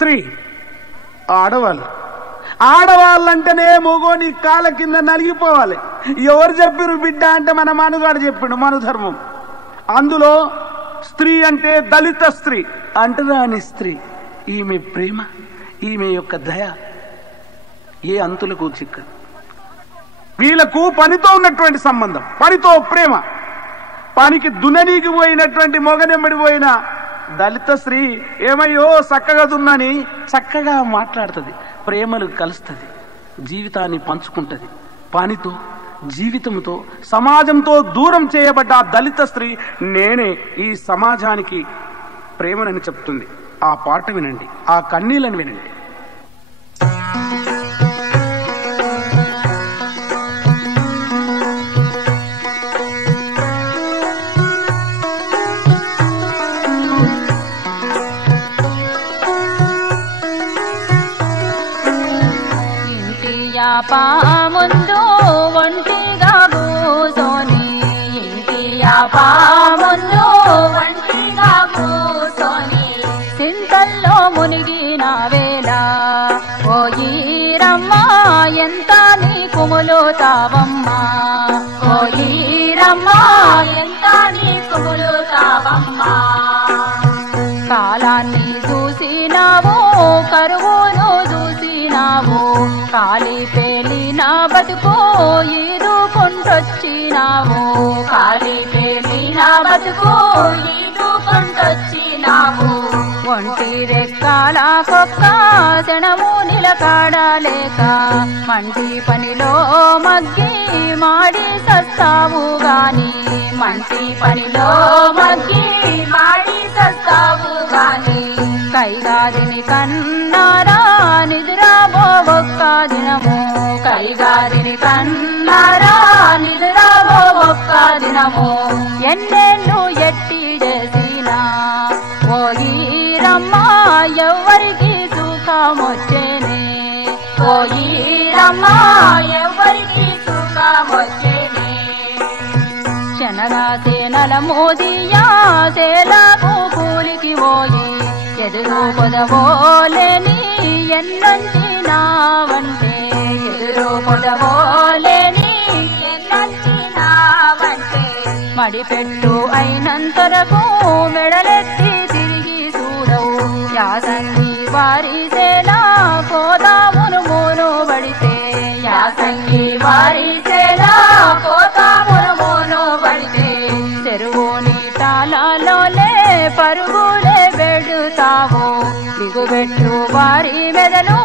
స్త్రీ, ఆడవాళ్ళు. ఆడవాళ్ళంటేనే మొగోని కాళ్ళ కింద నలిగిపోవాలి. ఎవరు చెప్పిరు బిడ్డ అంటే మన మనుగాడు చెప్పిండు, మనుధర్మం. అందులో స్త్రీ అంటే దళిత స్త్రీ, అంటరాని స్త్రీ. ఈమె ప్రేమ, ఈమె యొక్క దయ ఏ అంతులకు చిక్కదు. వీళ్ళకు పనితో ఉన్నటువంటి సంబంధం, పనితో ప్రేమ. పనికి దుననీకి పోయినటువంటి మొగనెమ్మడి పోయిన దళిత స్త్రీ ఏమయ్యో చక్కగా దున్నని చక్కగా మాట్లాడుతుంది, ప్రేమలు కలుస్తుంది, జీవితాన్ని పంచుకుంటుంది. పనితో, జీవితంతో, సమాజంతో దూరం చేయబడ్డ ఆ దళిత స్త్రీ నేనే ఈ సమాజానికి ప్రేమనని చెప్తుంది. ఆ పాట వినండి, ఆ కన్నీళ్ళని వినండి. ముందు ఒంటిగా కూసోని, ఇంటియా ముందు ఒంటిగా కూసోని, సింతల్లో మునిగిన వేళ ఓ ఈరమ్మ ఎంత నీ కుములుతావమ్మా, ఓ ఈరమ్మ ఎంత నీ కుములుతావమ్మా. కాలాన్ని చూసినావు, కరువును చూసినావు, కాలి పేలిన బతుకు ఈదుకుంటొచ్చినావు, కాలి పేలిన బతుకు ఈదుకుంటొచ్చినావు. ఒంటి రెక్కాల కొక్క శనము నిలకాడలేక మంటి పనిలో మగ్గి మాడి సస్తావు గాని, మంటి పనిలో మగ్గి మాడి సస్తావు గాని. కైగాదిని కన్నారా నిద్రబోవొక్క దినము, కైగాదిని కన్నారా నిద్రబోవొక్క దినము. ఎన్నెళ్ళు ఎట్టి చేసినా ఓ ఈరమ్మ ఎవ్వరికి సుఖమొచ్చేనే, ఓ ఈరమ్మ ఎవ్వరికి సుఖమొచ్చేనే. శనగా సేనల మోదియా సేలకు కూలికి పోయి ఎదురు పొదవోలేని ఎన్నంచినావంటే, ఎదురు పొదవోలేని ఎన్నంచినావంటే. మడిపెట్టు అయినంతరకు మెడలెత్తి తిరిగి చూడవు, యాసంగి వారి సేన కోదామును మూను పడితే, యాసంగి వారి సేన కోదామును మూను పడితే. చెరువు నీటాలలోలే పరుగులే పెడుతావు, బిగుబెట్టు వారి మెదలు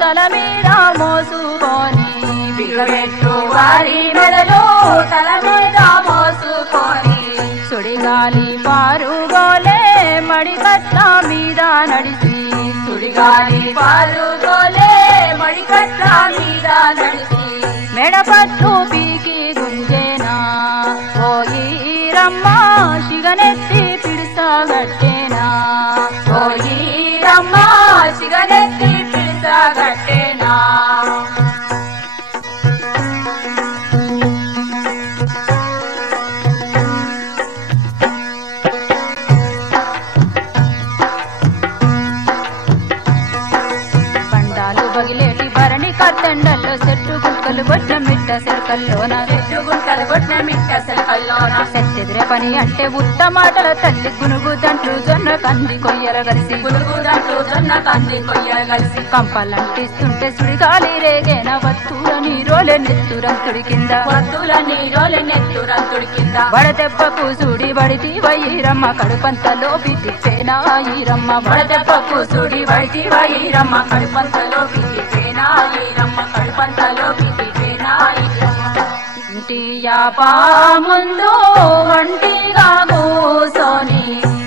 తల మీద మోసుకొని, బిగుబెట్టు వారి మెదలు తల మీద మోసుకొని. సుడిగాలి పారుగోలే మడికట్ల మీద నడిచి, సుడిగాలి పారుగోలే మడికట్ల మీద నడిచి. మెడపట్టు పీకి గుంజేనా ఓ ఈరమ్మ శిగనెత్తి పిడిసగట్టేనా, ఓ ఈరమ్మ శిగనెత్తి పిడిసగట్టేనా. బండాలు బగిలేటి భరణి కర్తండల్లో చెట్టు గుంకలు కొట్టిన మిట్ట సెలకల్లోన, చెట్టు గుంకలు కొట్టిన మిట్ట సెలకల్లోన. సెట్టెదిరే పని అంటే ఉత్త మాటల తల్లి గునుగు దంట్లు జొన్న కంది కొయ్యల కలిసి, గునుగు దంట్లు జొన్న కంది కొయ్యల కలిసి. కంపలంటిస్తుంటే సుడిగాలి రేగేన వత్తుల నీరోలే నెత్తురంతుడి కింద, వత్తుల నీరోలే నెత్తురంతుడి కింద. వడదెబ్బకు సుడి బడితి వైరమ్మ కడుపంతలో పితిపేనా ఈరమ్మ, వడదెబ్బకు సుడి బడితి వైరమ్మ కడుపంతలో పితిపేనా ఈరమ్మ, కడుపంతలో పితిపేనా ఈరమ్మ. ఇంటియా ముందు ఒంటిగా కూసోని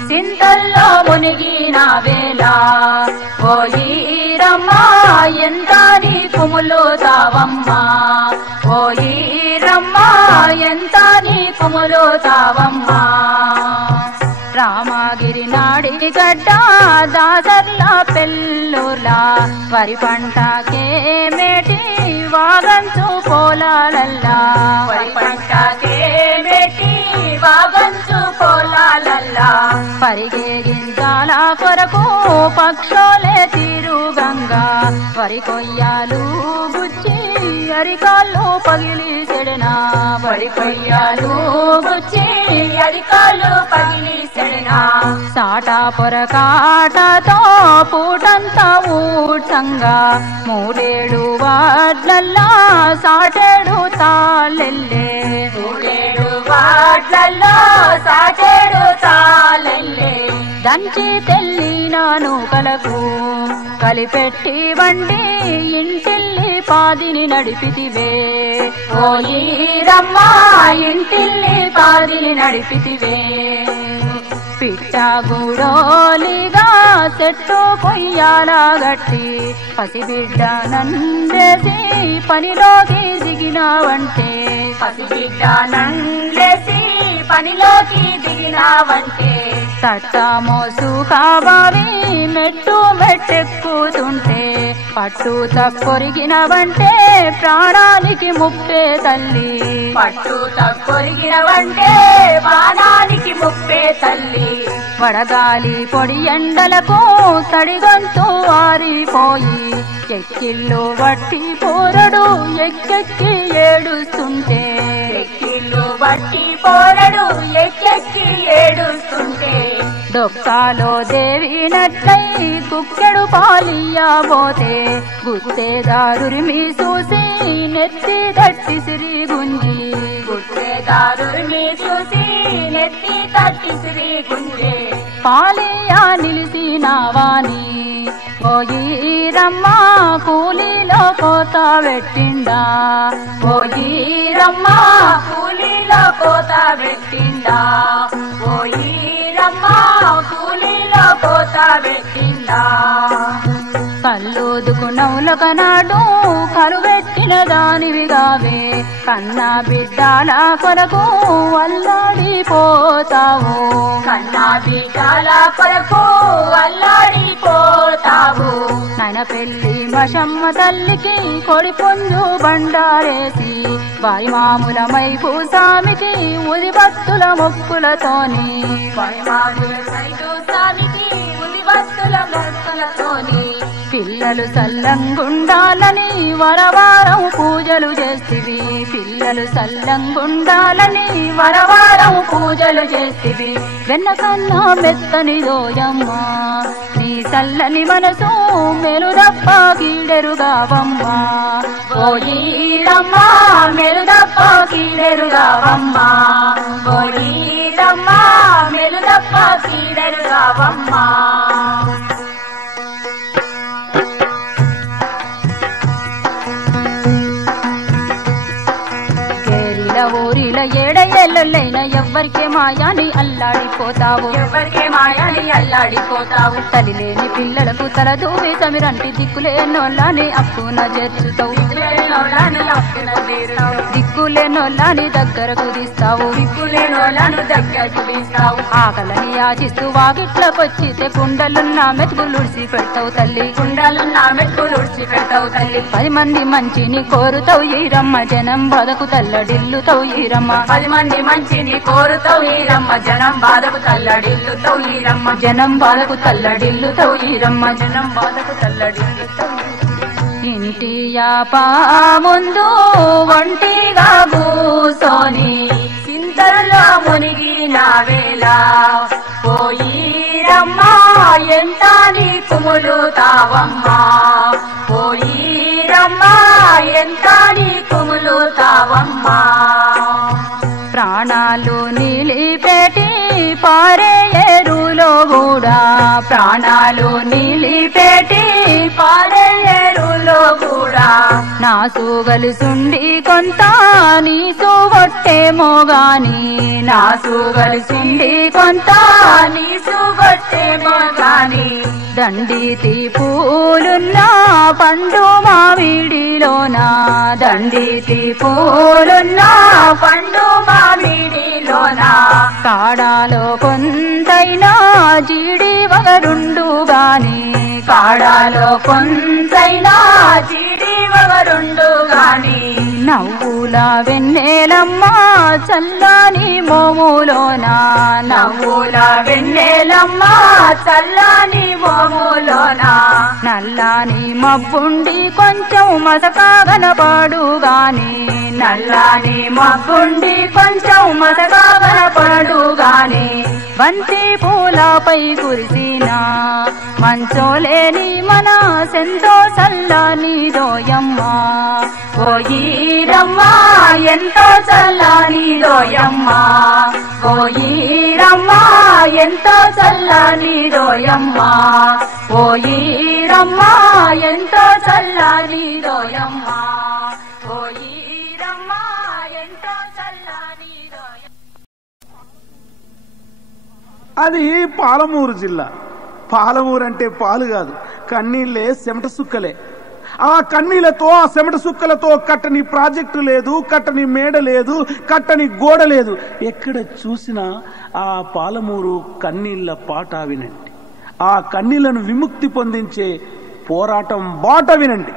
సింతల్లో మునిగిన వేళ ఓ ఈరమ్మ ఎంత నీ కుములుతావమ్మా, ఓ ఈరమ్మ ఎంత నీ కుములుతావమ్మా. రామగిరి నాడి గడ్డ దాసర్ల పెళ్ళులా వరి పంటకే మేటి వాగంచు పొలాలల్లా, వరి పంటకే మేటి వాగంచు పొలాలల్లా. పరిగే గింజల కొరకు పక్షులే ఊడ్చంగా వరి కొయ్యాలు గుచ్చి అరికాళ్ళు పగిలి చెడనా వరి కొయ్యాలు గుచ్చి అరికాళ్ళు పగిలి చెడనా సాటా పొరకాటతో పూటంతా ఊడ్చంగా మూడేడు వాడ్లల్లా సాటేడు తాళెల్లే మూడేడు వాడ్లల్లో సాటేడు తాళెల్లే దంచి తెల్లినాను కలకు కలిపెట్టి వండి ఇంటిల్లి పాదిని నడిపితివే ఓయీరమ్మ ఇంటిల్లి పాదిని నడిపితివే పిట్టగూడోలిగా చెట్టు కొయ్యాల గట్టి పసిబిడ్డ నందేసి పనిలోకి దిగినావంటే పసిబిడ్డ నందేసి పనిలోకి దిగినావంటే తట్ట మోసు కాబావి మెట్టు మెట్టెక్కుతుంటే పట్టు తక్కొరిగినవంటే ప్రాణానికి ముప్పే తల్లి పట్టు తక్కొరిగినవంటే ప్రాణానికి ముప్పే తల్లి వడగాలి పొడి ఎండలకు తడిగొంతు ఆరిపోయి ఎక్కిళ్ళు వట్టి పోరడు ఎక్కెక్కి ఏడుస్తుంటే ఎక్కిళ్ళు వట్టి పోరడు ఎక్కెక్కి ఏడుస్తుంటే డొక్కాలో దేవినట్లై కుక్కెడు పాలియ్యబోతే గుత్తేదారురిమి చూసి నెత్తి తట్టి సిరి గుంజి గుత్తేదారురిమి చూసి నెత్తి తట్టి సిరి గుంజే పాలియా నిలిసినవాని ఓయీరమ్మ కూలీలో కోత పెట్టిండా ఓయీరమ్మ కూలీలో కోత పెట్టిండా ఓయీరమ్మ కూలీలో కోత పెట్టిండా కల్లుదుకునవులకనాడు కరువెట్టిన దానివిగావే కన్నా బిడ్డాల కొరకు అల్లాడిపోతావు కన్నా బిడ్డాల కొరకు అల్లాడిపోతావు నాయన పెళ్లి మషమ్మ తల్లికి కొడి పుంజు బండారేసి బాయి మామూల మైపు సామికి ఉది భక్తుల మొక్కులతోని బాయి మామూల మైపు సామికి ఉది భక్తుల మొక్కులతోని పిల్లలు సల్లంగుండాలని వరవారం పూజలు చేస్తివి పిల్లలు సల్లంగుండాలని వరవారం పూజలు చేస్తివి వెన్నకన్నా మెత్తని దోయమ్మ నీ సల్లని మనసు మెలుదప్ప కీడెరుగావమ్మ ఓయీరమ్మ మెలుదప్ప కీడెరుగావమ్మ ఓయీరమ్మ మెలుదప్ప కీడెరుగావమ్మ ఊరిల ఏడేళ్ళైన ఎవ్వరికే మాయాని అల్లాడిపోతావు ఎవ్వరికే మాయాని అల్లాడిపోతావు తల్లి లేని పిల్లలకు తల దూవి తమిరంటి దిక్కులేనోళ్ళని అప్పున చేర్చుతావు దిక్కులేనోళ్ళని దగ్గరకు తీస్తావు దిక్కులేనోళ్ళను దగ్గరకు తీస్తావు ఆకలని యాచిస్తూ వాకిట్లకొచ్చితే కుండలున్న మెతుకులుడిసి పెడతావు తల్లి కుండలున్న మెతుకులుడిసి పెడతావు తల్లి 10 మంది మంచిని కోరుతావు ఈరమ్మ జనం బతుకు తల్లడిల్లుతావు ఈరమ్మ 10 మంది మంచిని కోరుతావు ఈరమ్మ జనం బాధకు తల్లడిల్లుతావు ఈరమ్మ జనం బాధకు తల్లడిల్లుతావు ఈరమ్మ జనం బాధకు తల్లడిల్లుతావు ఇంటి యాపా ముందు ఒంటిగా కూసోని చింతల్లో మునిగిన వేళ పోయిరమ్మ ఎంత నీ కుములుతావమ్మా పోయిరమ్మ ఎంత నీ కుములుతావమ్మా ప్రాణాలు నిలిపేటి పారే ఏరులో కూడా ప్రాణాలు నిలిపేటి పారే ఏరులో కూడా నా సూగలుసుండి కొంత నీ సూగొట్టేమో గాని నా సూగలుసుండి కొంత నీ సూగొట్టేమో గాని దండితి పూలున్నా పండు మామిడిలోనా దండితి పూలున్నా పండు మామిడిలోనా కాడాలో కొంతైనా జీడి వగరుండు గాని కాడాలో కొంతైనా జీడి వగరుండు గాని నవ్వుల వెన్నెలమ్మ చల్లని మోములోనా నవ్వుల వెన్నెలమ్మ చల్లని మోములోనా నల్ల నల్లాని మబ్బుండి కొంచెం మసకాగనపడు గాని నల్లాని మబ్బుండి కొంచెం మసకాగనపడు గాని బంతి పూలపై కురిసిన మంచోలేని మన సెంతో చల్లని దోయమ్మా ఓ ఈరమ్మా ఎంతో చల్లని దోయమ్మా ఓ ఈరమ్మా ఎంతో చల్లని దోయమ్మా ఓ ఈరమ్మా ఎంతో చల్లని దోయమ్మా ఓ ఈరమ్మా ఎంతో చల్లని దోయమ్మా. అది పాలమూరు జిల్లా. పాలమూరు అంటే పాలు కాదు, కన్నీళ్ళే చెమట సుక్కలే. ఆ కన్నీళ్లతో ఆ చెమట సుక్కలతో కట్టని ప్రాజెక్టు లేదు, కట్టని మేడ లేదు, కట్టని గోడ లేదు. ఎక్కడ చూసినా ఆ పాలమూరు కన్నీళ్ల పాట వినండి. ఆ కన్నీళ్లను విముక్తి పొందించే పోరాటం బాట వినండి.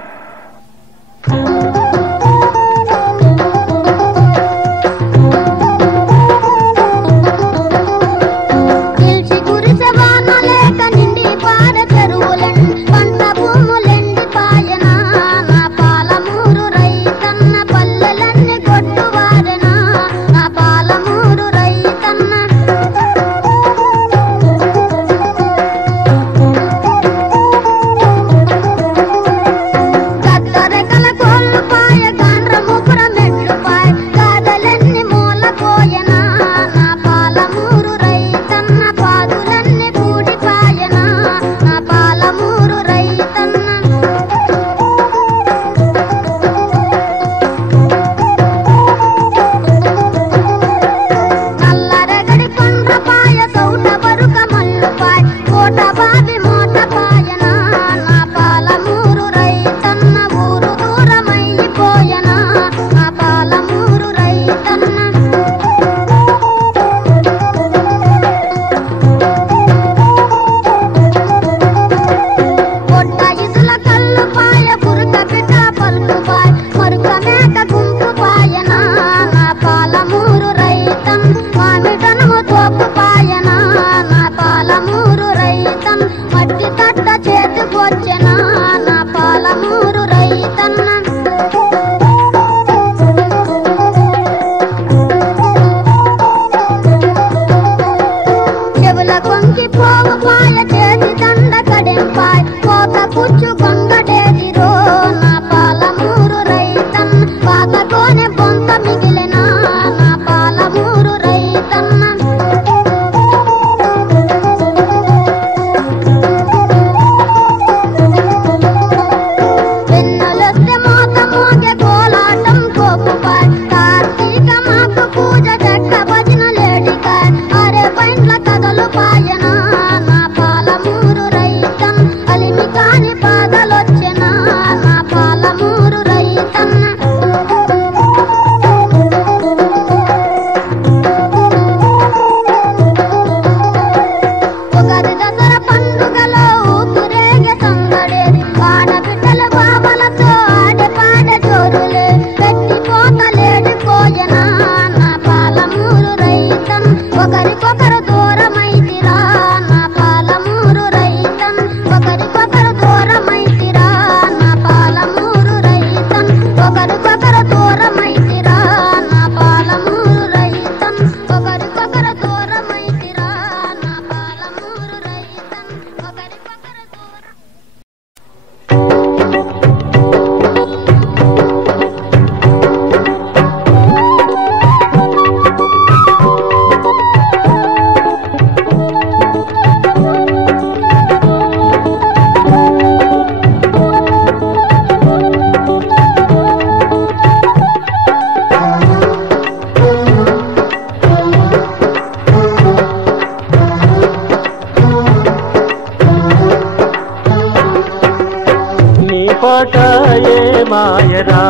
పటాయే మాయరా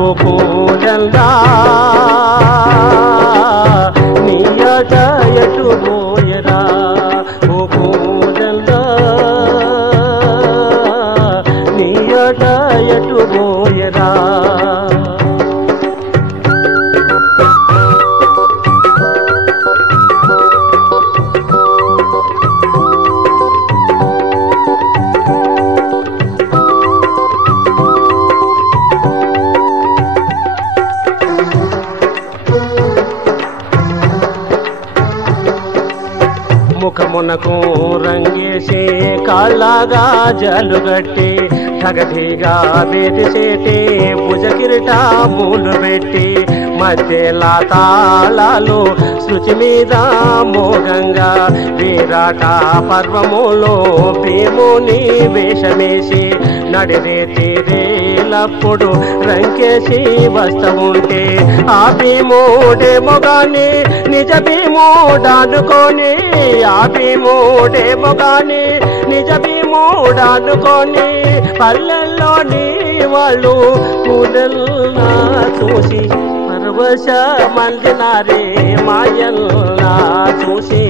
ఓ పూలల్లా నీయట ఎటు పోయరా ఓ పూలల్లా నీయట ఎటు పోయరా కొండకు రంగేసి కాళ్ళగా జలుగట్టి ఠగఠిగా వేటిసేటి భుజ కిరీటములు పెట్టి మధ్యలా తాళాలు శృతి మీద మోగంగా విరాట పర్వములో భీముని వేషమేసి నడిరే తీరేలప్పుడు రంకేసి వస్తూ ఉంటే ఆ భీముడేమో గాని నిజ భీముడనుకొని ఆ భీముడేమో గాని నిజ భీముడనుకొని పల్లెల్లోని వాళ్ళు కూడల్లా చూసి పరవశ మందినారే మాయల్లా చూసి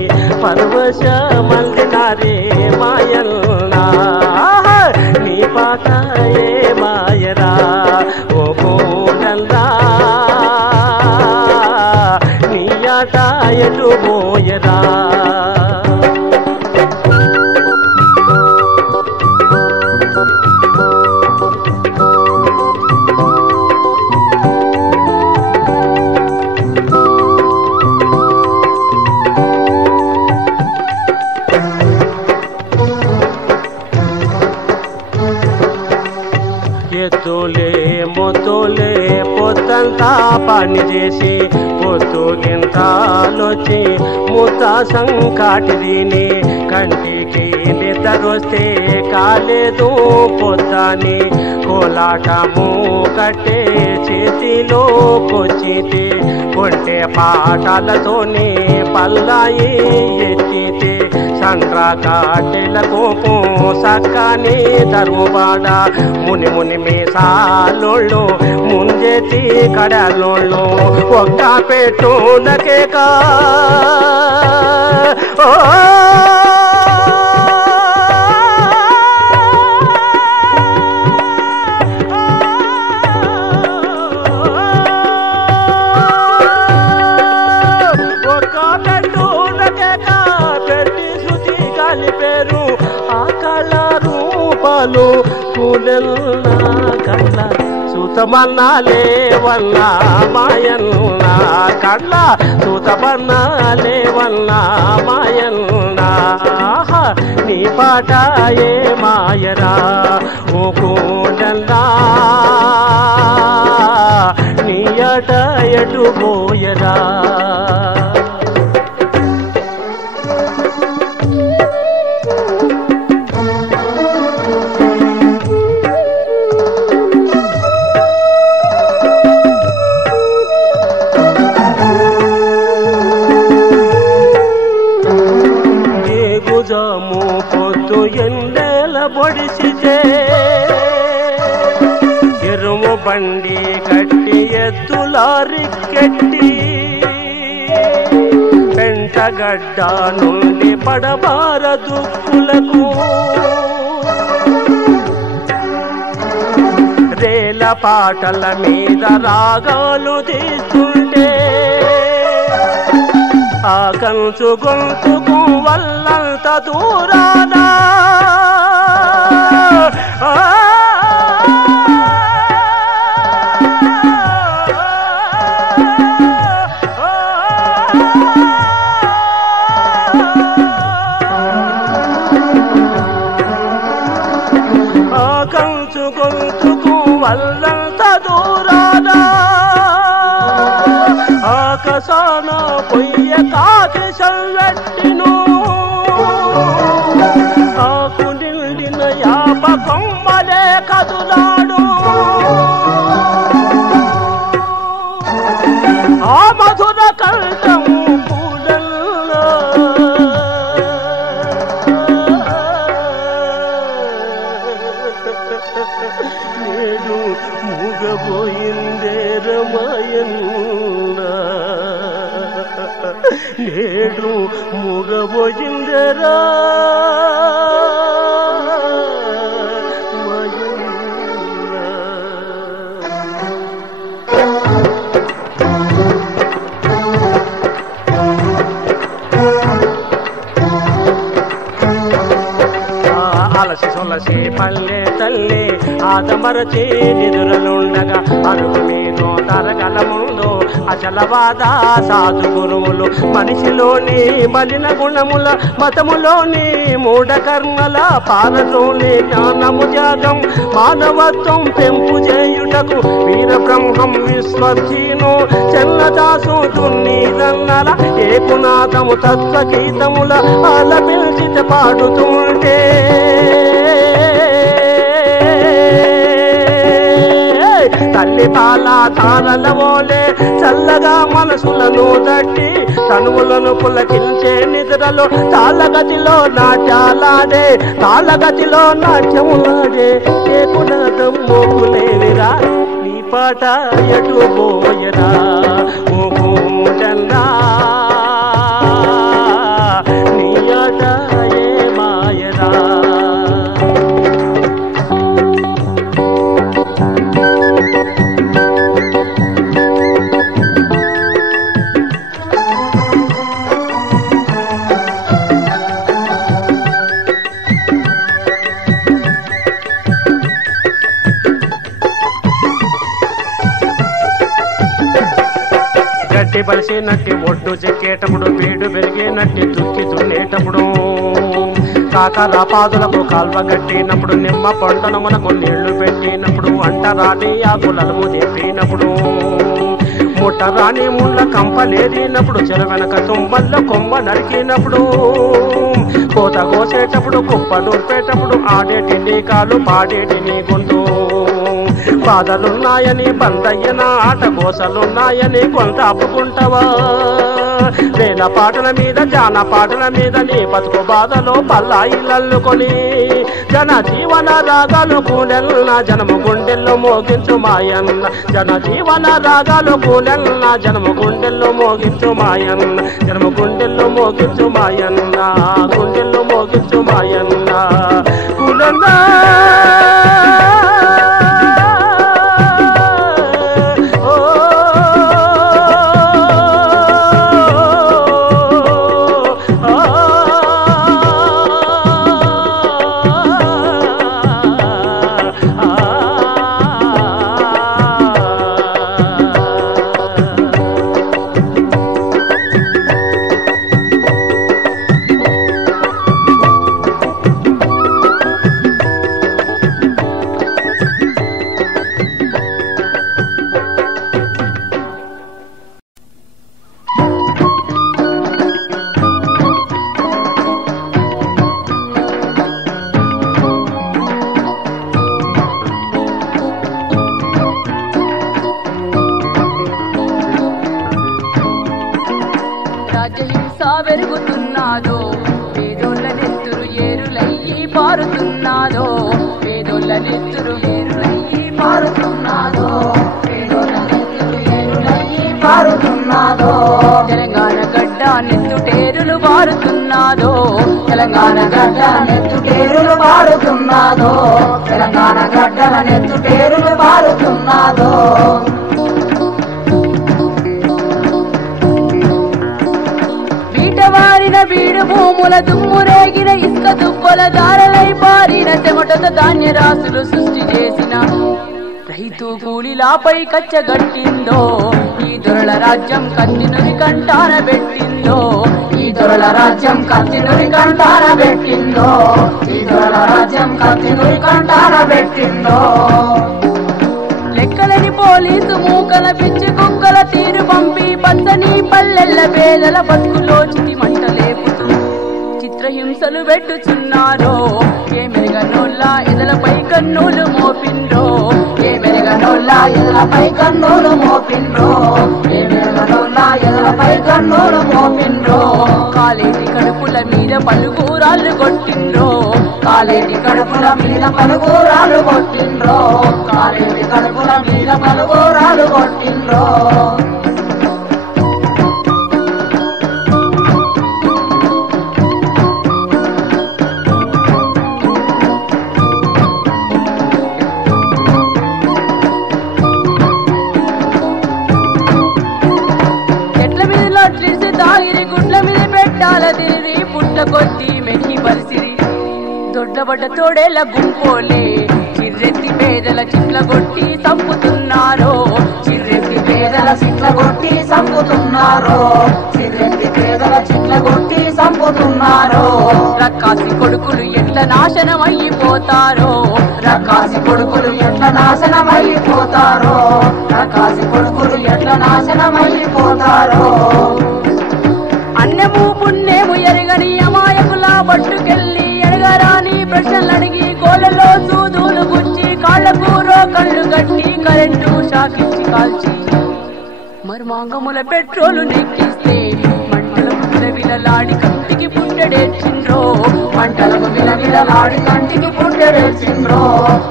పరవశ మందినారే మాయల్లా నీ పాట ఏ మాయరా ఓ కోడల్లా నీ ఆట ఎటు పోయరా ఎత్తులే మొత్తులే పొద్దంతా పని చేసి పొద్దు గింతాలొచ్చి ముత సంకాటి తిని కంటికి నిద్రొస్తే కాలేదు పొద్దాని కోలాటము కట్టే చేతిలో కొచ్చితే కొంటే పాటలతోనే పల్లాయి ఎత్తితే సండ్రా కాటెల కోపం సక్కని ధర్మపాడ ముని ముని మీసాలోళ్ళు ముంజేతి కడలోళ్ళు ఒక్క పెట్టునకేకా పేరు ఆ కళ రూపాలు కూడల్లా కళ్ళ సూతమన్నాలే వల్ల మాయన్న కళ్ళ సూతమన్నాలే వల్ల మాయన్న నీ పాట ఏ మాయరా ఓ కూడల్లా నీ అట ఎటు పోయరా భుజము పొద్దు ఎండేల పొడిసితే ఎరుము బండి కట్టి ఎత్తులారికెట్టి పెంటగడ్డ నుండి పడబార దుక్కులకు రేల పాటల మీద రాగాలు తీస్తుంటే ఆ కంచు గొంతుకు వల్లంత దూరానా ఆ కంచు గొంతుకు వల్లంత దూరానా ఆకాశాన పొయ్య కాకి చల్లెట్టిను ఆకు నిండిన యాప కొమ్మలే కదులాడు ఆ మధుర కంఠము పూలల్లో నేడు మూగబోయిందే రమాయన్న నేడు మూగబోయిందరా అలసి సొలసి పల్లె తల్లి ఆదమరచి నిదురలుండగా అరుగు మీదో తరగల ముందు అచలవాద సాధు గురువులు మనిషిలోని మలిన గుణముల మతములోని మూఢ కర్మల పారలోని జ్ఞానము త్యాగం మానవత్వం పెంపు చేయుటకు వీర బ్రహ్మం విశ్వధీను చెన్నదాసు దున్నీదన్నల ఏకునాథము తత్వగీతముల ఆలపించిత పాడుతుంటే తల్లి పాల తారల ఓలే చల్లగా మనసులను దట్టి తనువులను పులకించే నిద్రలో తాళగతిలో నాట్యాలాడే తాళగతిలో నాట్యములాడే ఏకునాథం మోకులేవిరా నీ పాట ఎటు పోయరా ఓ చందా నీ ఆట ఏ మాయరా గడ్డి బలిసినట్టి ఒడ్డు చెక్కేటప్పుడు బీడు పెరిగినట్టి దుక్కి దున్నేటప్పుడు కాకల పాదులకు కాల్వ కట్టినప్పుడు నిమ్మ పంటనమునకు నీళ్లు పెట్టినప్పుడు అంటరాని ఆకులము తెప్పినప్పుడు ముట్టరాని ముళ్ళ కంపలేదినప్పుడు చెరువెనక తుమ్మల్లో కొమ్మ నరికినప్పుడు కోత కోసేటప్పుడు కుప్ప నూర్పేటప్పుడు ఆడేటి నీ కాలు పాడేటి నీ గొంతు బాధలున్నాయని బందయ్యన ఆట కోసలున్నాయని కొంత అప్పుకుంటావా వేల పాటల మీద జాన పాటల మీద నీ బతుకు బాధలో పల్లాయిలల్లుకొని జన జీవన రాగాలు కూలెల్న జనము గుండెల్లో మోగించు మాయన్న జన జీవన రాగాలు కూలెల్న జనము గుండెల్లో మోగించు మాయన్న జనము గుండెల్లో మోగించు మాయన్న గుండెల్లో మోగించు మాయన్న కూలన్నా పెరుగుతున్నాదో పేదోళ్ళ నెత్తురు ఏరులయ్యి పారుతున్నాదో పేదోళ్ళ నెత్తురు ఏరులయ్యి పారుతున్నాదో పేదోళ్ళ నెత్తురు ఏరులయ్యి పారుతున్నాదో తెలంగాణ గడ్డ నెత్తుటేరులు పారుతున్నాదో తెలంగాణ గడ్డ నెత్తుటేరులు పారుతున్నాదో తెలంగాణ గడ్డల నెత్తుటేరులు పారుతున్నాదో వారిన బీడు భూముల దుమ్మురేగిన ఇసుక దుబ్బల దారలై పారిన చెమటత ధాన్య రాసులు సృష్టి చేసిన రైతు కూలీలాపై కచ్చగట్టిందో ఈ దొరల రాజ్యం కత్తినురి కంటాన పెట్టిందో ఈ దొరల రాజ్యం కత్తినురి కంటాన పెట్టిందో ఈ దొరల రాజ్యం కత్తినురి కంటాన పెట్టిందో లెక్కలని పోలీసు మూకల పిచ్చి కుక్కల తీరు పంపి పచ్చని పల్లెల్ల పేదల బతుకులో చితి మంట లేపుతూ చిత్రహింసలు పెట్టుచున్నారో ఏ మెరుగనోళ్ళ ఎదలపై కన్నులు మోపిండ్రో ఏ మెరుగనోళ్ళ ఎదలపై కన్నులు మోపిండ్రో ఏ మెరుగనోళ్ళ ఎదలపై కన్నులు మోపిండ్రో కాలేటి కడుపుల మీద పలుగురాళ్ళు కొట్టిండ్రో కాలేటి కడుపుల మీద పలుగురాళ్ళు కొట్టిండ్రో కాలేటి కడుపుల మీద పలుగురాళ్ళు కొట్టిండ్రో తాగిరి గుడ్ల మీద పెట్టాల తిరిగి పుట్ట కొద్ది మెక్కి పరిసిరి దొడ్డ తిరగబడ్డ తోడేల గుంపోలే చిర్రెత్తి పేదల చిట్ల కొట్టి చంపుతున్నారో చిర్రెత్తి పేదల చిట్ల కొట్టి చంపుతున్నారో చిర్రెత్తి పేదల చిట్ల కొట్టి చంపుతున్నారో రక్కాసి కొడుకులు ఎట్ల నాశనం అయిపోతారో రక్కాసి కొడుకులు ఎట్ల నాశనం అయిపోతారో రక్కాసి కొడుకులు ఎట్ల నాశనం అయిపోతారో అన్నము పుణ్యము ఎరగని అమాయకుల పట్టుకెళ్ళి ఎరగరాని ప్రశ్నలు అడిగి కోళ్ళలో సూదులు గుచ్చి కాళ్ళకు రోకళ్ళు గట్టి కరెంటు షాకిచ్చి కాల్చి మర్మాంగముల పెట్రోలు నెక్కిస్తే మంటలకు విలవిలలాడి కంటికి పుట్టడేర్చిండ్రో మంటలకు విలవిలలాడి కంటికి పుట్టడేర్చిండ్రో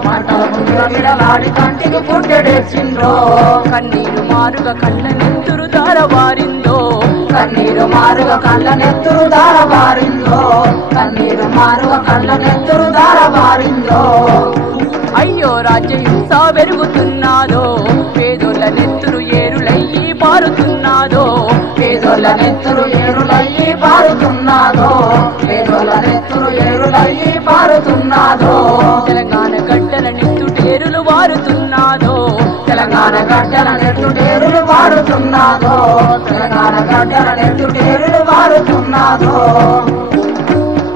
మంటలకు విలవిలలాడి కంటికి పుట్టడేర్చిండ్రో కన్నీరు మారుగా కళ్ళ నెత్తురు దారవారిందో కన్నీరు మారుగా కళ్ళ నెత్తురు దారవారిందో కన్నీరు మారుగా కళ్ళ నెత్తురు దారవారిందో అయ్యో రాజ్యహింస పెరుగుతున్నాదో పేదోళ్ళ నెత్తురు ఏరులయ్యి పారుతున్నాదో పేదోళ్ళ నెత్తురు ఏరులయ్యి పారుతున్నాదో పేదోళ్ళ నెత్తురు ఏరులయ్యి పారుతున్నాదో తెలంగాణ గడ్డల నెత్తుటేరులు వారుతున్నాదో తెలంగాణ గడ్డల నెత్తుటేరులు వారుతున్నాదో తెలంగాణ గడ్డల నెత్తుటేరులు వారుతున్నాదో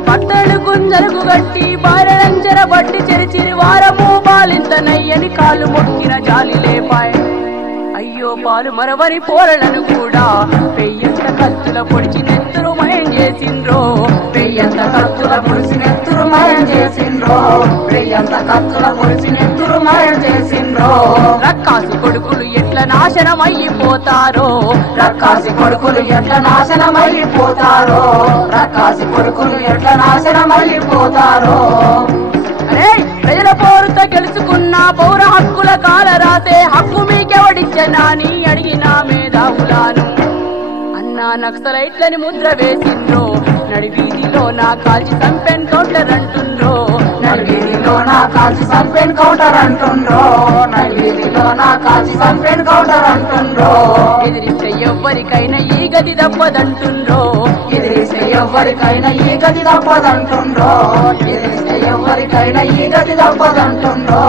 పట్టలు గుంజలకు గట్టి బారెలంచెర బట్టి చెరిచిరి వారము బాలింతనయ్యని కాలు మొక్కిన జాలి లేపాయ్ అయ్యో పాలు మరవని పోరలను కూడా పెయ్యంత కత్తుల పొడిచి నెత్తురు మయం చేసిండ్రో పెయ్యంత కత్తుల పొడిచి నెత్తురు మయం చేసిండ్రో పెయ్యంత కత్తుల పొడిచి నెత్తురు మయం చేసిండ్రో రక్కాసి కొడుకులు ఎట్ల నాశనం అయిపోతారో రక్కాసి కొడుకులు ఎట్ల నాశనం అయిపోతారో రక్కాసి కొడుకులు ఎట్ల నాశనం అయిపోతారో అరే ప్రజల పోరుతో గెలుచుకున్న పౌర హక్కుల కాల రాసే హక్కు మీకెవడిచ్చనా అని అడిగిన మేధావులాను అన్నా నక్సలైట్లని ముద్ర వేసిండ్రో నడివీధిలో నా కాల్చి సంపెన్ కౌంటర్ అంటుండ్రో నడివీధిలో నా కాల్చి సంపెన్ కౌంటర్ అంటుండ్రో నడివీధిలో నా కాల్చి సంపెన్ కౌంటర్ అంటుండ్రో ఎదిరిస్తే ఎవ్వరికైనా ఈ గది తప్పదంటుండ్రో ఎదిరిస్తే ఎవ్వరికైనా ఈ గది తప్పదంటుండ్రో ఎదిరిస్తే ఎవ్వరికైనా ఈ గది తప్పదంటుండ్రో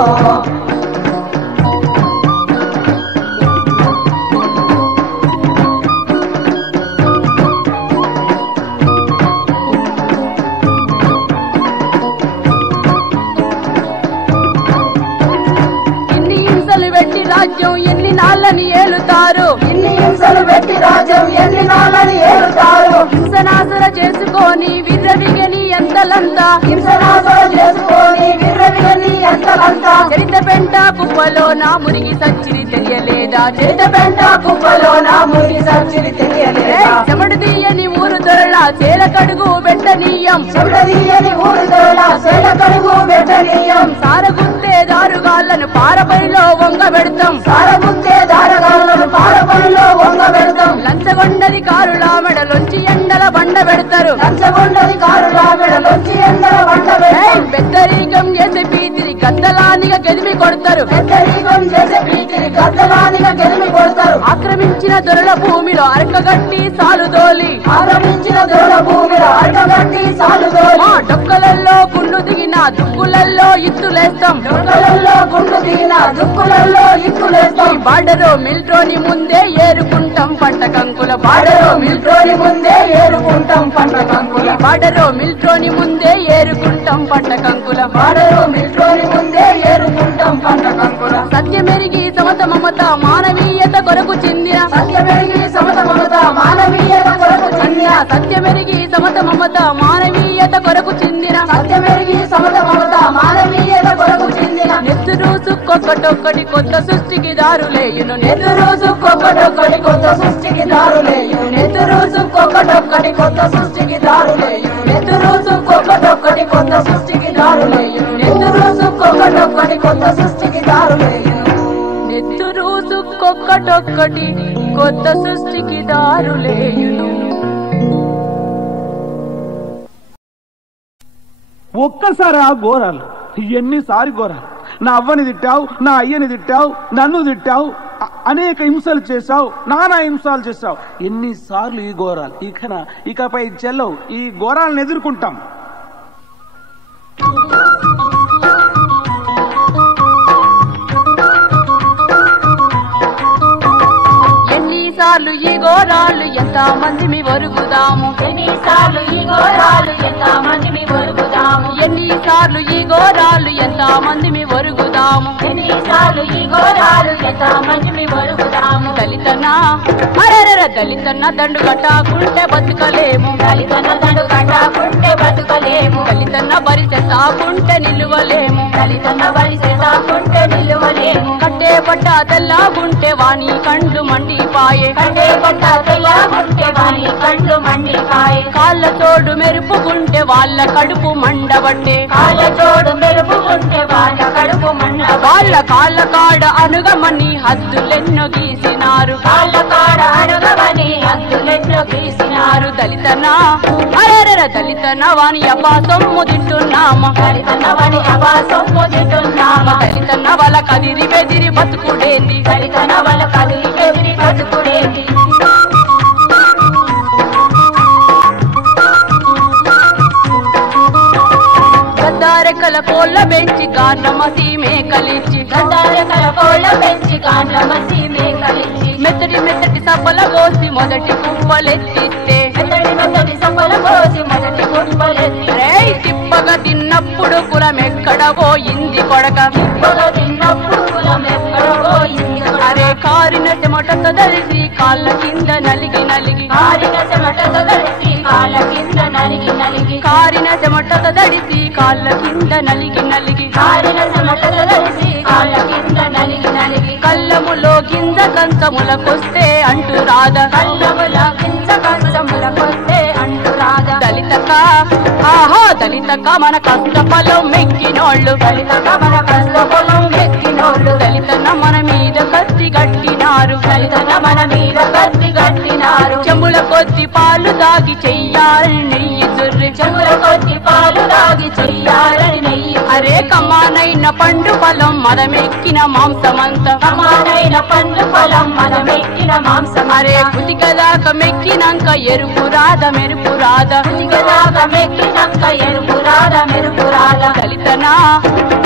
రాజ్యం ఎన్ని నాళ్ళని ఏలుతారు ఇన్ని హింసలు పెట్టి రాజ్యం ఎన్ని నాళ్ళని ఏలుతారు హింసనాసర చేసుకొని విర్రవిగని ఎంతలంతా హింసనాసర చేసుకొని విర్రవిగని ఎంతలంతా చరిత పెంట కుప్పలో నా మురిగి సచ్చిరి తెలియలేదా చరిత పెంట కుప్పలో నా మురిగి సచ్చిరి తెలియలేదా చెమడు తీయని ఊరు దొరల చేల కడుగు పెట్టనీయం చెమడు తీయని ఊరు దొరల చేల కడుగు పెట్టనీయం సారగుంటే దారుగాళ్లను పారబడిలో వంగ పెడతాం సారగుంటే దారుగాళ్లను పారబడిలో వంగ పెడతాం లంచగొండధికారుల మెడలొంచి ఎండల బండ పెడతారు లంచగొండధికారుల మెడలొంచి ఎండల బండ పెడతారు పెద్దరీకం చేసే పీతిని గద్దలానిగా గెలిమి కొడతారు పెద్దరీకం చేసే పీతిని గద్దలానిగా గెలిమి కొడతారు ఆక్రమించిన దొరల భూమిలో అరకగట్టి సాలుదోలి ఆక్రమించిన దొరల భూమిలో అరకగట్టి సాలుదోలి డొక్కలల్లో గుండు దిగిన దుక్కులల్లో ఇత్తులేస్తాం డొక్కలల్లో గుండు దిగిన దుక్కులల్లో ఇత్తులేస్తాం బార్డరో మిల్ట్రోని ముందే ఏరుకుంటాం పంట కంకుల బార్డరో మిల్ట్రోని ముందే ఏరుకుంటాం పంట కంకుల బార్డరో మిల్ట్రోని ముందే ఏరుకుంటాం పంట కంకుల బార్డరో మిల్ట్రోని ముందే ఏరుకుంటాం పంట కంకుల సత్యమెరిగి సమత మమత మానవీయత కొరకు చెందిన సత్యమెరిగి సమత మమత మానవీయత కొరకు చెందిన సత్యమెరిగి సమత మమత మానవీయత కొరకు చెందిన సత్యమెరిగి సమత మమత మానవీయత కొరకు చెందిన నెత్తురు సుక్కొక్కటొక్కటి కొత్త సృష్టికి దారులేయును నెత్తురు సుక్కొక్కటొక్కటి కొత్త సృష్టికి దారులేయును నెత్తురు సుక్కొక్కటొక్కటి కొత్త సృష్టికి దారులేయును నెత్తురు సుక్కొక్కటొక్కటి కొత్త సృష్టికి దారులేయును నెత్తురు సుక్కొక్కటొక్కటి కొత్త సృష్టికి దారులేయును నెత్తురు సుక్కొక్కటొక్కటి కొత్త సృష్టికి దారులేయును ఒక్కసారి ఆ ఘోరాలు ఎన్నిసారి ఘోరాలు నా అవ్వని తిట్టావు నా అయ్యని తిట్టావు నన్ను తిట్టావు అనేక హింసలు చేశావు నానా హింసలు చేశావు ఎన్నిసార్లు ఈ ఘోరాలు ఇకపై చెల్లవు ఈ ఘోరాలను ఎదుర్కొంటాం ఎన్నిసార్లు ఈ ఘోరాలు ఎంత మంది మీ ఒరుగుదాము ఎన్నిసార్లు ఈ ఘోరాలు ఎంత మంది మీ ఒరుగుదాము ఎన్నిసార్లు ఈ ఘోరాలు ఎంత మంది మీ ఒరుగుదాము ఎన్నిసార్లు ఈ ఘోరాలు ఎంత మంది మీ ఒరుగుదాము దళితన్న అరెరెర దళితన్న దండు కట్టాకుంటే బతుకలేము దళితన్న దండు కట్టాకుంటే బతుకలేము దళితన్న బరిసె సాకుంటే నిలువలేము దళితన్న వలిసే సాకుంటే నిలువలేము కట్టే పట్ట తెల్లాగుంటే వాణి కండ్లు మండిపాయే కండే పట్ట తెల్లగుంటే వాని కండ్లు మండిపాయే కాళ్ళ తోడు మెరుపుకుంటే వాళ్ళ కడుపు మండబట్టే కాళ్ళ తోడు మెరుపుకుంటే వాళ్ళ కడుపు మండ వాళ్ళ కాళ్ళ కాడ అనుగమని హద్దులెన్నో గీసినారు కాళ్ళ కాడ అడగవని హద్దులెన్నో గీసినారు దళితన అరెరెర దళితన వాణి అపాసొమ్ము తింటున్నామా దళితన్న వని అవాసొమ్ము తింటున్నామా దళితన వాళ్ళ కదిరి బెదిరి బతుకుడేంది దళితన వాళ్ళ కదిలి బెదిరి బతుకుడేది గద్దారెక్కల కోళ్ళ పెంచి గార్లమసి మేకలిచ్చి గంధారకల కోళ్ళ పెంచి కాండ్రమసి మేకలిచ్చి మెత్తటి మెత్తటి సప్పల కోసి మొదటి కుప్పలెత్తిస్తే మెత్తడి మెత్తడి సఫల పోసి మొదటి కుప్పలెత్తి రేయ్ తిప్పగా తిన్నప్పుడు కులమెక్కడ పోయింది కొడక పొగ తిన్నప్పుడు కులం ఎక్కడ పోయింది అరే కారిన చెమటతో దలిసి కాళ్ళ కింద నలిగి నలిగి కారిన చెమటతో కలిసి కాళ్ళ కింద నలిగి నలిగి కారిన చెమటతో దడిసి కాళ్ళ కింద నలిగి నలిగి కారిన చెమటతో కలిసి కాళ్ళ కింద నలిగి నలిగి కళ్ళములో కింద కంచములకొస్తే అంటూ రాధ కళ్ళముల కింద కంచములకొస్తే అంటూ రాదా దళితక ఆహా దళితక మన కష్ట ఫలం మెక్కినోళ్ళు దళితక మన కష్ట పొలం ఎక్కినోళ్ళు దళితన మన మీద కత్తి గట్టినారు దళితన మన మీద కత్తి కట్టినారు చెముల కొద్ది పాలు దాగి చెయ్యాలని నెయ్యి దుర్రి చెముల కొద్ది పాలు తాగి చెయ్యాలని నెయ్యి అరే కమానైన పండు ఫలం మదమెక్కిన మాంసమంత సమానైన పండు ఫలం మనమెక్కిన మాంసం అరే కుతికదాక మెక్కినాక ఎరుపు రాధ మెరుపు రాధ దాకా మెక్కినాక ఎరుపు రాధ మెరుపు రాధ దళితన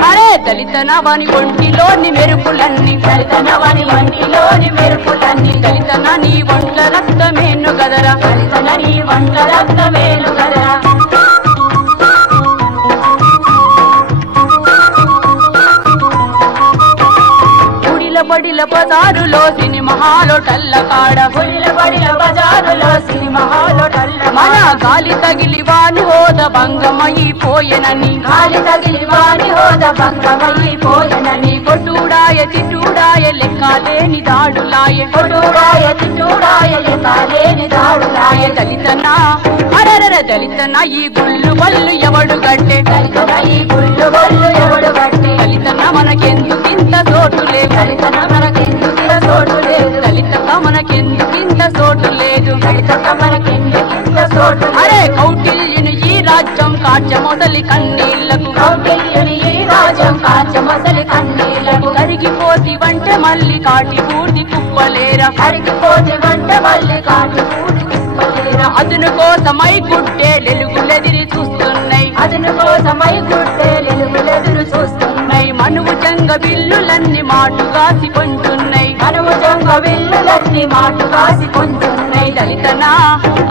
అరే దళితన వాని ఒంటిలోని మెరుపులన్నీ దళితన వని వంటిలోని మెరుపులన్నీ దళితన నీ ఒంట్ల రక్తమేను గదరా దళితన నీ వంట రక్తమేలు కదరా గుడిల బడిల బజారులో సినిమా హాలో టల్ల కాడ గుడిల బడిల బజారులో సినిమా హాలు టల్ల మన గాలి తగిలి వాని హోద భంగమైపోయెనని గాలి తగిలి వాని హోద భంగమయ్యి పోయనని కొట్టుడాయ తిట్టుడాయ లెక్కలేని దాడులాయ కొడుడాయ తిట్టుడాయ లెక్కలేని దాడులాయ దళితన అరరర దళితన ఈ గుళ్ళు బళ్ళు ఎవడు గట్టే దళితన ఈ గుళ్ళు బళ్ళు ఎవడు బట్టి దళితన మనకెందుకింత చోటు లేవు దళితన మనకెందుకిన చోటు లేదు దళితక మనకెందుకింత చోటు లేదు దళితక మనకెందుకింత చోటు అరే కౌటిల్యుని ఈ రాజ్యం కాచ మొదలి కన్నీళ్లకు కౌటిల్యుని ఈ రాజ్యం కాచమసలి కన్నీళ్లకు కరిగిపోతి వంటే మళ్ళీ కాటి పూర్తి కుప్పలేరా అరిగిపోతే వంట మళ్ళీ కాటు పూడి తిప్పలేరా అదును కోసమై గుడ్డేలెలుగులెదిరి చూస్తున్నాయి అతని కోసమై గుడ్డే వెలుగులెదురు చూస్తున్నాయి మనువు జంగ బిల్లులన్నీ మాటుగాసి కొంటున్నాయి మనము జంగ విల్లులన్నీ మాటు కాసి కొంటున్నాయి దళితన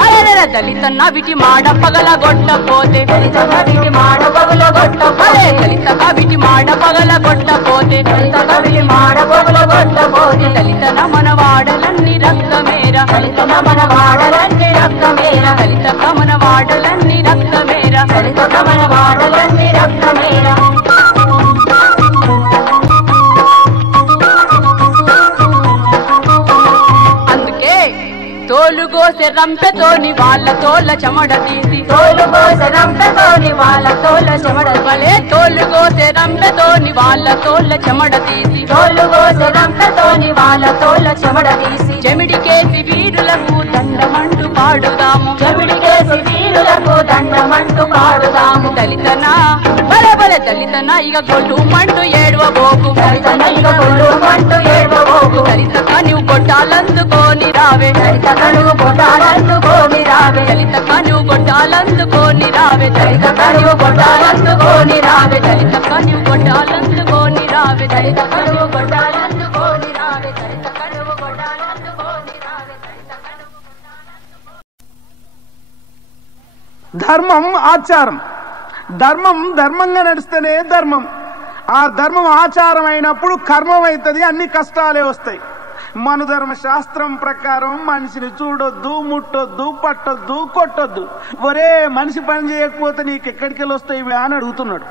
అరరర దళితన్న విటి మాడ పగల గొట్టపోతే దళితన విటి మాడ పగుల అరే గొట్టపోతే దళితక విటి మాడ పగల గొట్టపోతే దళితన విటి మాడ పగుల గొట్టపోతే దళితన మన వాడలన్నీ రక్తమేరా దళితన మన వాడలన్నీ రక్తమేరా దళితక మన వాడలన్నీ రక్తమేరా దళితక మన వాడలన్నీ రక్తమేరా అందుకే తోలుగోసె రంపెతోని వాళ్ళ తోళ్ళ చెమడ తీసి తోలు కోస రంపతోని వాళ్ళ తోల చెమడ భలే తోలుగోసె రంపెతోని వాళ్ళ తోళ్ళ చెమడ తీసి తోలు కోస రంపతోని వాళ్ళ తోల చెమడ తీసి చెమిడికేసి వీరులకు దండమంటూ పాడుదాము చెవిడికేసి వీరులకు దండమంటూ పాడుదాము దళితన బల బల దళితన ఇక గొడ్డుమంటూ ఏడవబోకు దళితన ఇక గొల్లు మంటూ ఏడవబోకు దళితక నువ్వు గొట్టాలందుకోని రావే దళితక నువ్వు కొట్టాలందుకోని రావే దళితక నువ్వు గొట్టాలందుకోని రావే దళితక నువ్వు కొట్టాలందుకోని రావే దళితక నువ్వు గొట్టాలందుకోని రావే దళితక నువ్వు కొట్టాలందుకోని రావే దళితక నువ్వు కొట్టాలందుకోని రావే ధర్మం ఆచారం. ధర్మం ధర్మంగా నడిస్తేనే ధర్మం. ఆ ధర్మం ఆచారం అయినప్పుడు కర్మం అవుతుంది, అన్ని కష్టాలే వస్తాయి. మనుధర్మ శాస్త్రం ప్రకారం మనిషిని చూడొద్దు, ముట్టొద్దు, పట్టొద్దు, కొట్టొద్దు. ఒరే మనిషి పని చేయకపోతే నీకు ఎక్కడికి వెళ్ళి వస్తాయి ఇవి అని అడుగుతున్నాడు.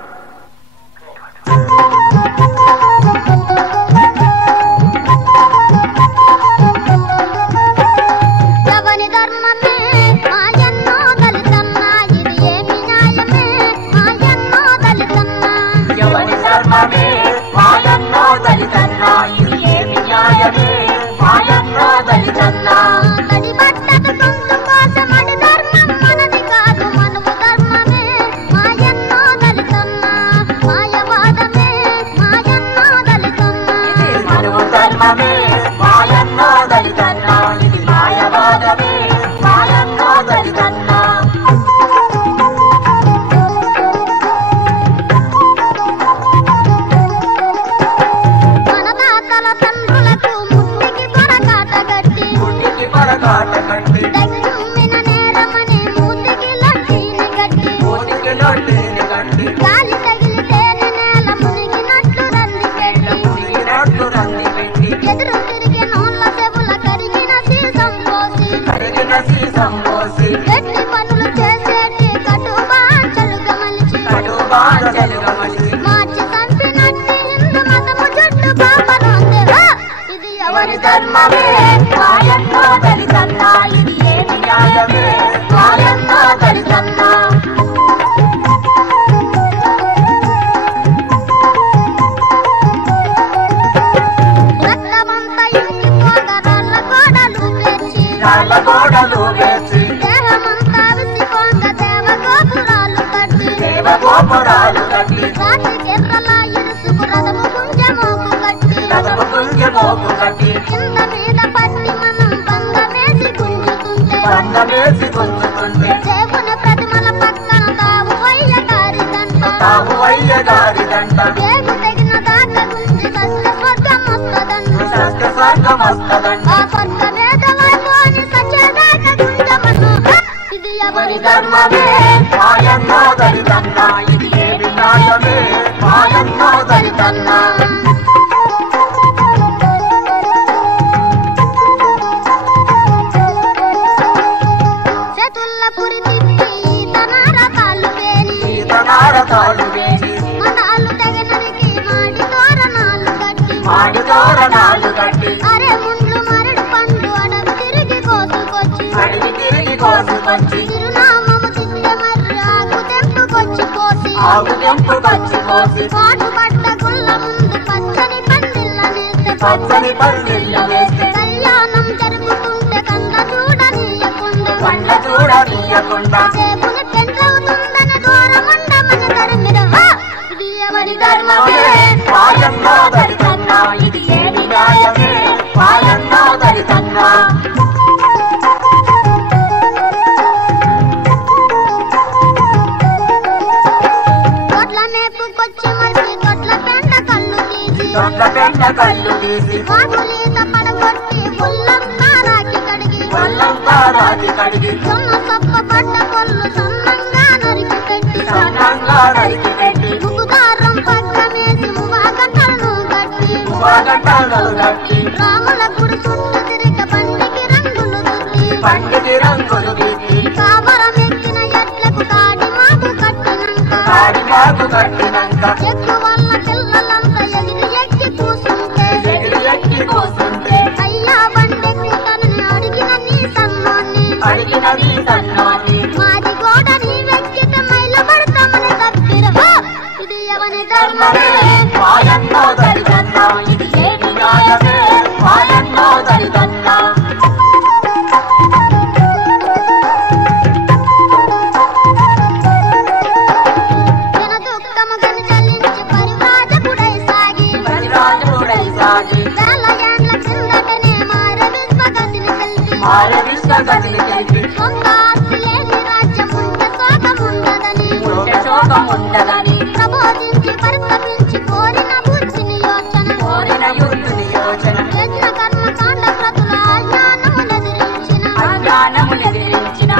జ్ఞానమునెదిరించిన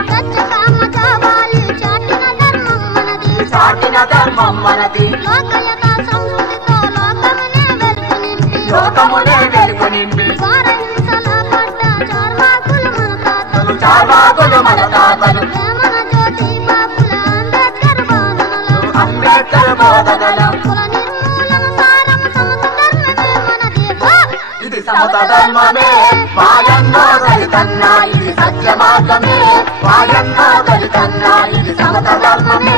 చాటిన ధర్మం మనది లోకయత సంస్కృతితో లోకమునే వెలుగు నింపి వారహింసల పడ్డ చార్వాకులు మన తాతలు చార్వాకులు మన తాతలు వేమన జ్యోతి బాపుల అంబేద్కర్ బోధనలు అంబేద్కర్ బోధనలు కుల నిర్మూలన సారం సమత ధర్మమే మనది ఇది సమత ధర్మమే మాయన్నో దళితన్నా ఇది సత్య మార్గమే మాయన్నో దళితన్నా ఇది సమత ధర్మమే